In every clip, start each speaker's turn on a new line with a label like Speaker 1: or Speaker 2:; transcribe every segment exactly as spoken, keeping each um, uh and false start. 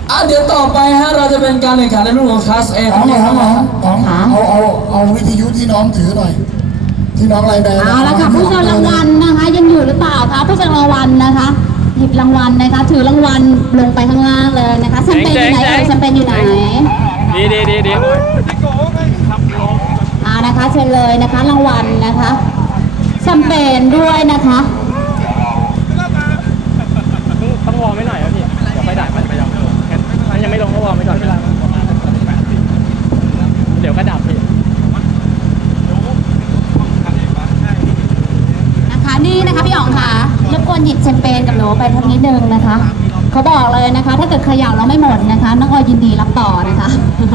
Speaker 1: อ่ะเดี๋ยวต่อไปฮะเราจะเป็นการแข่งขันในรุ่นของคลาสเอครับน้องน้องเอาเอาเอาวิทยุที่น้องถือหน่อยที่น้องไลน์แมน
Speaker 2: เอาละค่ะผู้เชิญรางวัลนะคะยังอยู่หรือเปล่าคะผู้เชิญรางวัลนะคะหยิบรางวัลนะคะถือรางวัลลงไปข้างล่างเลยนะคะแชมเปญอยู่ไหนเอ่ยแชมเปญอยู่ไหน
Speaker 3: ดีดีดีดี
Speaker 2: อ่านะคะเชิญเลยนะคะรางวัลนะคะแชมเปญด้วยนะคะ
Speaker 3: ต้องวอร์มไม่หน่อยครับพี่เดี๋ยวไฟดับมันไปยังมันยังไม่ลงก็วอร์มไปก่อนพี่เดี๋ยวก็ดับพี่
Speaker 2: นะคะนี่นะคะพี่อ๋องค่ะรบกวนหยิบแชมเปญกับหนูไปทางนิดนึงนะคะเขาบอกเลยนะคะถ้าเกิดเขย่าเราไม่หมดนะคะน้องออยยินดีรับต่อนะคะ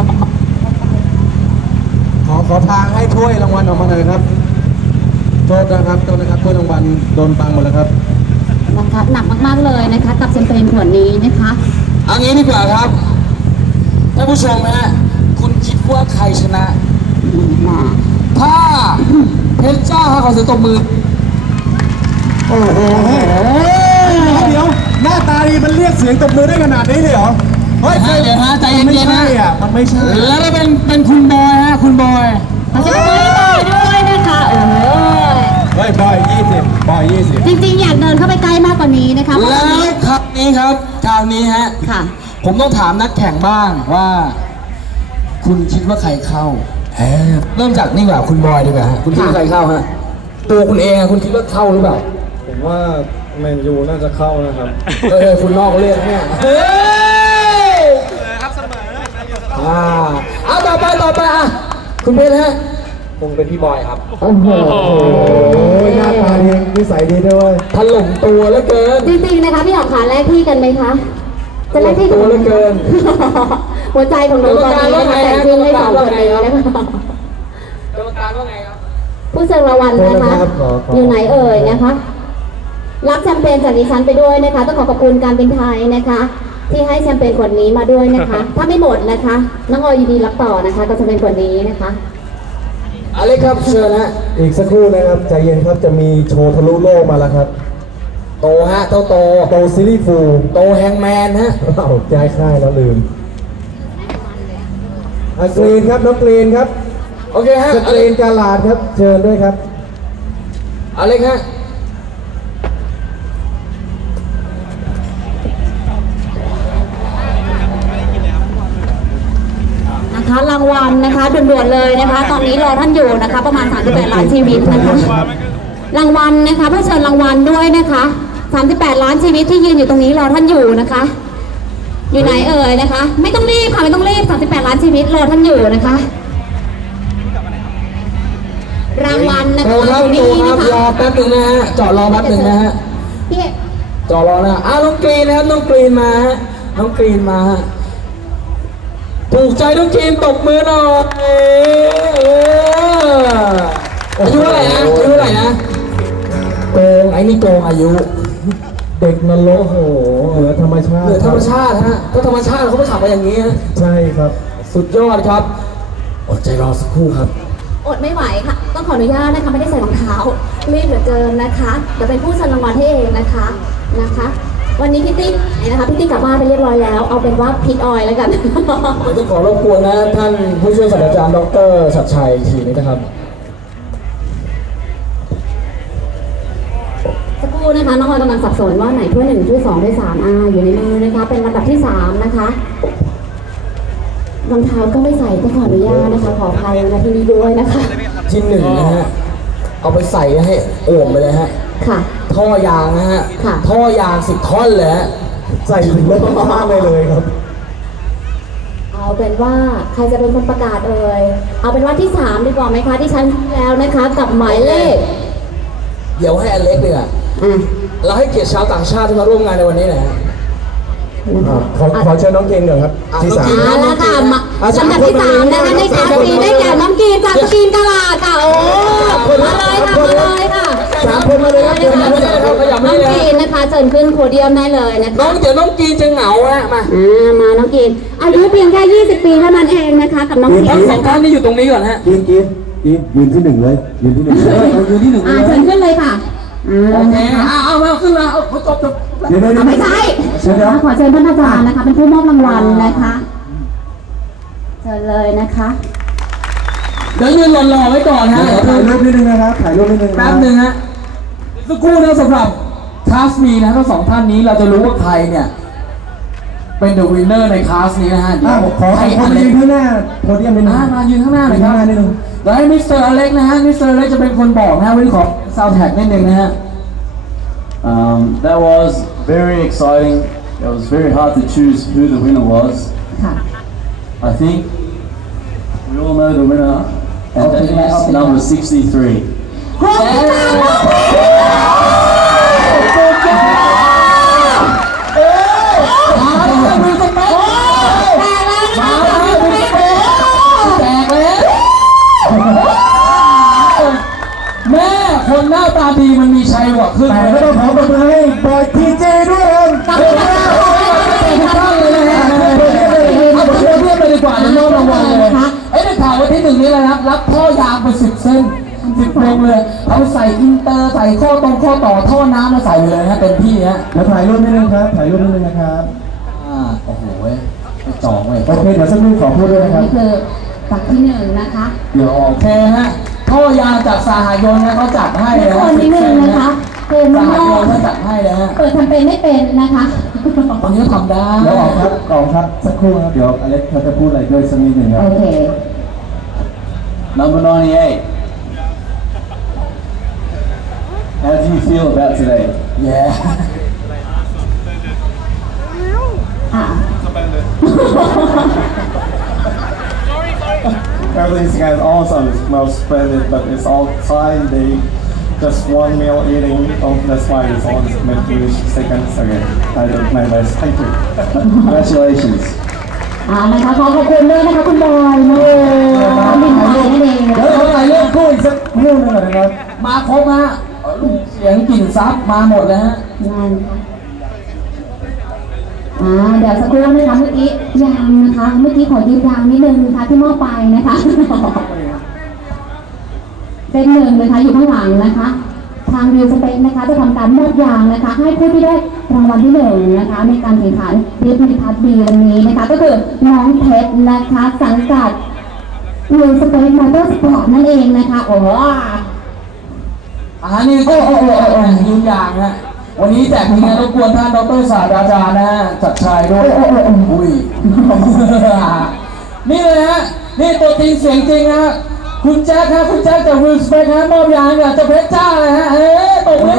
Speaker 4: ขอขอทางให้ถ้วยรางวัลออกมาหน่อยครับโทษนะครับโทษนะครับถ้วยรางวัลโดนปังหมดแล้วครับ
Speaker 2: นะคะหนักมากๆเลยนะคะกับแชมเปญขวดนี้นะคะ
Speaker 1: เอางี้ดีกว่าครับท่านผู้ชมฮะคุณคิดว่าใครชนะถ้าเพชรจ้าขอเสียงตบมือ
Speaker 4: โอ้โหเดี๋ยวหน้าตาดีมันเรียกเสียงตบมือได้ขนาดนี้เลยเหรอ
Speaker 1: เฮ้ยเดี๋ยวฮะใจเย็นๆนะ
Speaker 4: มันไม่ใช่
Speaker 1: แล้วก็เป็นเป็นคุณบอยฮะคุณบอย
Speaker 2: ขอเสียงตบมือให้บอยด้วยนะคะโอ้โห
Speaker 4: เฮ้ยบอยยี่สิบบอยยี่สิบ
Speaker 2: จริงๆอยากเดินเข้าไปใกล้มากกว่านี้นะคะ
Speaker 1: แล้วคราวนี้ครับคราวนี้ฮะ
Speaker 2: ค่ะ
Speaker 1: ผมต้องถามนักแข่งบ้างว่าคุณคิดว่าใครเข้าเริ่มจากนี่ว่าคุณบอยดีกว่าฮะคุณคิดว่าใครเข้าฮะตัวคุณเองคุณคิดว่าเข้าหรือเปล่า
Speaker 4: ผมว่าแมนยูน่าจะเข้านะครับ
Speaker 1: เออคุณนอกเรียกเนี่ยเฮ้ยครับเสมออ่าเอาต่อไปต่อไปอ่ะคุณเพชรฮะผมเป็นพี่บอยครับ
Speaker 4: โอ้โหหน้าตาดีนิสัยดีด้วย
Speaker 1: ถล่มตัวแล้วเกิน
Speaker 2: จริงๆนะคะพี่อ๋องขาแลกที่กันไหมคะจะแลกที่
Speaker 1: ตัวแล้วเกิน
Speaker 2: หัวใจของหนูตอนนี้นะคะแต่งชื่อให้สองคนนี้นะคะ
Speaker 1: กรรมการว่าไงครับ
Speaker 2: ผู้เชิญรางวัลนะคะอยู่ไหนเอ่ยนะคะรับแชมเปญจากดิฉันไปด้วยนะคะต้องขอขอบคุณการบินไทยนะคะที่ให้แชมเปญขวดนี้มาด้วยนะคะถ้าไม่หมดนะคะน้องออยยินดีรับต่อนะคะกับแชมเปญขวดนี้นะคะ
Speaker 1: อะไรครับเชิญฮะ
Speaker 4: อีกสักครู่นะครับใจเย็นครับจะมีโชว์ทะลุโลกมาแล้วครับ
Speaker 1: โตฮะโตโต
Speaker 4: โตซีรีส์ฟู
Speaker 1: โตแฮงแมนฮะ
Speaker 4: เอาย้ายค่ายแล้วลืมอักรีนครับน้องกรีนครับ
Speaker 1: โอเคฮะ
Speaker 4: กรีนกาลาดครับเชิญด้วยครับ
Speaker 1: อะไรฮะ
Speaker 2: นะคะรางวัลนะคะด่วนๆเลยนะคะตอนนี้รอท่านอยู่นะคะประมาณสามสิบแปดล้านชีวิตนะคะรางวัลนะคะเพื่อเชิญรางวัลด้วยนะคะสามสิบแปดล้านชีวิตที่ยืนอยู่ตรงนี้รอท่านอยู่นะคะอยู่ไหนเอ่ยนะคะไม่ต้องรีบค่ะไม่ต้องรีบสามสิบแปดล้านชีวิตรอท่านอยู่นะคะรางวัลนะคะ
Speaker 1: อยู่นี่นะคะรอแป๊บนึงนะฮะจอดรอแป๊บนึงนะฮะจอดรอนะอ้าวน้องกรีนนะครับน้องกรีนมาฮะน้องกรีนมาฮะถูกใจน้องกรีนตบมือหน่อยอายุเท่าไหร่นะอายุเท่าไหร่นะโกงไอ้นี่โกงอายุ
Speaker 4: เด็กนรกโอ้โหเหนือธรรมชาติ
Speaker 1: เหนือธรรมชาติฮะถ้าธรรมชาติเขาไม่ขับมาอย่างนี้ฮะ
Speaker 4: ใช่ครับ
Speaker 1: สุดยอดครับอดใจรอสักครู่ครับ
Speaker 2: อดไม่ไหวค่ะต้องขออนุญาตนะคะไม่ได้ใส่รองเท้ารีบเหลือเกินนะคะเดี๋ยวเป็นผู้เชิญรางวัลให้เองนะคะนะคะวันนี้พี่ติ๊กนะคะพี่ติ๊กกลับบ้านไปเรียบร้อยแล้วเอาเป็นว่าพิษออยแล้วกัน
Speaker 1: ต้องขอรบกวนนะท่านผู้ช่วยศาสตราจารย์ดร.ชัดชัยทีนี้นะครับ
Speaker 2: สักครู่นะคะน้องออยกำลังสับสนว่าไหนถ้วยหนึ่งถ้วยสองถ้วยสามอ่าอยู่ในมือนะคะเป็นลำดับที่สามนะคะรองเท้าก็ไม่ใส่ต้องขออนุญาตนะคะขออภัยนะที่นี้ด้วยนะคะ
Speaker 1: ที่หนึ่งนะฮะเอาไปใส่ให้โอ่งไปเลยฮะ
Speaker 2: ค่ะ
Speaker 1: ท่อยางนะฮะท่อยางสิบท่อนเลยฮะ
Speaker 4: ใส่ถึงเลือดข้างเลยเลยครับ
Speaker 2: เอาเป็นว่าใครจะเป็นคนประกาศเอ่ยเอาเป็นว่าที่สามดีกว่าไหมคะที่ฉันแล้วนะคะกับหมายเลข
Speaker 1: เดี๋ยวให้อเล็กเนี่ยเราให้เกียรติชาวต่างชาติที่มาร่วมงานในวันนี้หน่อยฮะ
Speaker 4: ขอขอเชิญน้องเกณฑ์ก่อนครับที่สาม
Speaker 2: แล้วค่ะลำดับที่สามนะคะในการปีได้แก่น้องกีนจากสกีนกะลาค่ะโอ้มาเลยค่ะมาเลยค่ะ
Speaker 4: สามคนมาเลยครับ
Speaker 2: น้องกีนนะคะเชิญขึ้นโพเดียมได้เลยนะคะ
Speaker 1: น้องเดี๋ยวน้องกีนจะเหงาฮะมา
Speaker 2: อ่ามาน้องกีนอายุเพียงแค่ยี่สิบปีเท่านั้นเองนะคะกับน้องกีน
Speaker 1: ทั้งสองท่านนี่อยู่ตรงนี้ก่อนฮะ
Speaker 4: กีนกีนกีนยืนที่หนึ่งเลยยืนที่หนึ่งเลยยืนที่หนึ่ง
Speaker 2: อ่าเชิญขึ้นเลยค่ะ
Speaker 1: โอเคเอาเอามาขึ้นมาเอาจบจบ
Speaker 4: เดี๋ยวเดี๋ยวเดี๋ยว
Speaker 2: ไม่ใช่
Speaker 4: เดี๋ยวเดี๋ยว
Speaker 2: ขอเชิญท่านอาจารย์นะคะ เป็นผู้มอบรางวัลนะคะเชิญเลยนะคะ
Speaker 1: เดี๋ยวยืนรอๆไว้ก่อนฮะ
Speaker 4: ถ่ายรูปนิดนึงนะครับถ่ายรูปนิดนึง
Speaker 1: แป๊บหนึ่งฮะสักครู่นะสำหรับคลาสมีนะทั้งสองท่านนี้เราจะรู้ว่าใครเนี่ยเป็นเดอะวินเนอร์ในคลาสนี้นะฮะ
Speaker 4: อ่ะขอให้คนยืนข้างหน้าโพเดียมนิดนึง
Speaker 1: อ่ามายืนข้างหน้าเลยครับ
Speaker 4: ยืนข้างหน้านิดนึง
Speaker 1: แล้วให้มิสเตอร์อเล็กนะฮะมิสเตอร์อเล็กจะเป็นคนบอกนะวันนี้ขอซาวด์แท็กนิดนึงนะฮะ
Speaker 5: Um, that was very exciting. It was very hard to choose who the winner was.
Speaker 2: ค่ะ
Speaker 5: I think we all know the winner, and that is number sixty-three.
Speaker 2: หกสิบสามรอบเพลง
Speaker 1: เอ้ยมาแล้วมือสเปคมาแล้วมือสเปคแตกแล้วแม่คนหน้าตาดีมันมีชัยกว่าครึ่ง
Speaker 4: แต่ก็ต้องขอปรบมือให้บอยทีเจด้วยครับ
Speaker 1: เอาเพื่อนเพื่อนไปดีกว่าเดี๋ยวมอบรางวัลเลยเอ้ยได้ข่าวว่าที่หนึ่งนี้เลยครับรับท่อยางไปสิบเส้นสิบวงเลยเอาใส่อินเตอร์ใส่ข้อตรงข้อต่อท่อน้ำมาใส่เลยนะเต็มที่ฮะ
Speaker 4: เดี๋ยวถ่ายรูปนิดนึงครับถ่ายรูปนิดนึงนะครับ
Speaker 1: อ่าโอ้โหเว้ยไปจองเว้ย
Speaker 4: โอเคเดี๋ยวสักครู่ขอพูดด้วยนะครับ
Speaker 2: นี่คือตักที่หนึ่งนะคะ
Speaker 1: เดี๋ยวโอเคฮะท่อยางจากสหายนนะเขาจัดให้
Speaker 2: ทุก
Speaker 1: นะ
Speaker 2: คนนิดนึงนะคะเกม
Speaker 1: ส
Speaker 2: มัน
Speaker 1: หาย
Speaker 2: นอน ก
Speaker 1: เขาจัดให้เลยฮะ
Speaker 2: เปิดแคมเปญไม่เป็นนะคะ
Speaker 1: ตอนนี้ทำได้
Speaker 4: เดี๋ยวออกครับออกครับสักครู่ครับเดี๋ยวอเล็กเขาจะพูดอะไรด้วยสักนิดหนึ่งครับ
Speaker 2: โอเค
Speaker 5: Number ninety-eight. How do you feel about today?
Speaker 1: แย่
Speaker 2: อ่ะ
Speaker 6: Everything's got awesome, it smells splendid, but it's all time they just one meal eating. Oh, that's why it's all meant to finish seconds again. I did my best. Thank you.
Speaker 5: Congratulations.
Speaker 2: อ่านะคะขอขอบคุณด้วยนะคะคุณบอยโอ้บินไปนั่นเอง
Speaker 1: เดี๋ยวเราถ่ายรูปคู่อีกสัก
Speaker 4: รูปนึงก่อนนะครับ
Speaker 1: มาครบฮะเสียงกลิ่นซับมาหมดแล้วฮะ
Speaker 2: งานอ่าเดี๋ยวสักครู่นะคะเมื่อกี้ยางนะคะ เมื่อกี้ขอยืมยางนิดนึงนะคะที่มอบไปนะคะเป็นหนึ่งนะคะอยู่ข้างหลังนะคะ ทางวิวสเปคนะคะจะทำการมอบยางนะคะ ให้ผู้ที่ได้รางวัลที่หนึ่งนะคะ ในการแข่งขันดิฟมิพัทบีวันนี้นะคะ ก็คือน้องเพชรนะคะสังกัดวิวสเปคมอเตอร์สปอร์ตนั่นเองนะคะโอ้โห
Speaker 1: อ่านี่โอ้โอ้โอ้โอ้ยืนอย่างฮะวันนี้แจกเงินรบกวนท่านดรศาสตราจารย์นะฮะจัดชายด้วยอุ้ยนี่เลยฮะนี่ตัวจริงเสียงจริงฮะคุณแจ๊คฮะคุณแจ๊คจากวิวสเปคฮะมอบยางกับเจ้าเพชรจ้าเลยฮะเฮ้ยตบมือ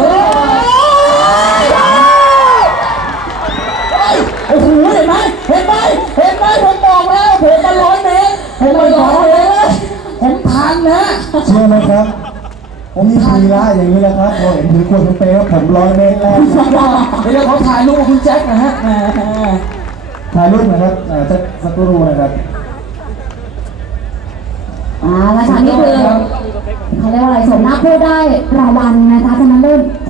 Speaker 1: โอ้โหเห็นไหมเห็นไหมเห็นไหมผมบอกแล้วผมมาร้อยเมตรผมมาร้อยเมตรผมทันนะ
Speaker 4: เชื่อไหมครับผมมีทีละอย่างนี้แหละครับพอเห็นถือขวดสเปรย์ครับผมร้อยเมตรแล้ว
Speaker 1: เดี๋ยวเขาถ่ายรูปกับคุณแจ็คนะฮะ
Speaker 4: ถ่ายรูปหนะครับอ่าสักสักครู่นะครับ
Speaker 2: อ่านะคะนี่คือเขาเรียกว่าอะไรสมนักผู้ได้รางวัลนะคะชนะเลิศ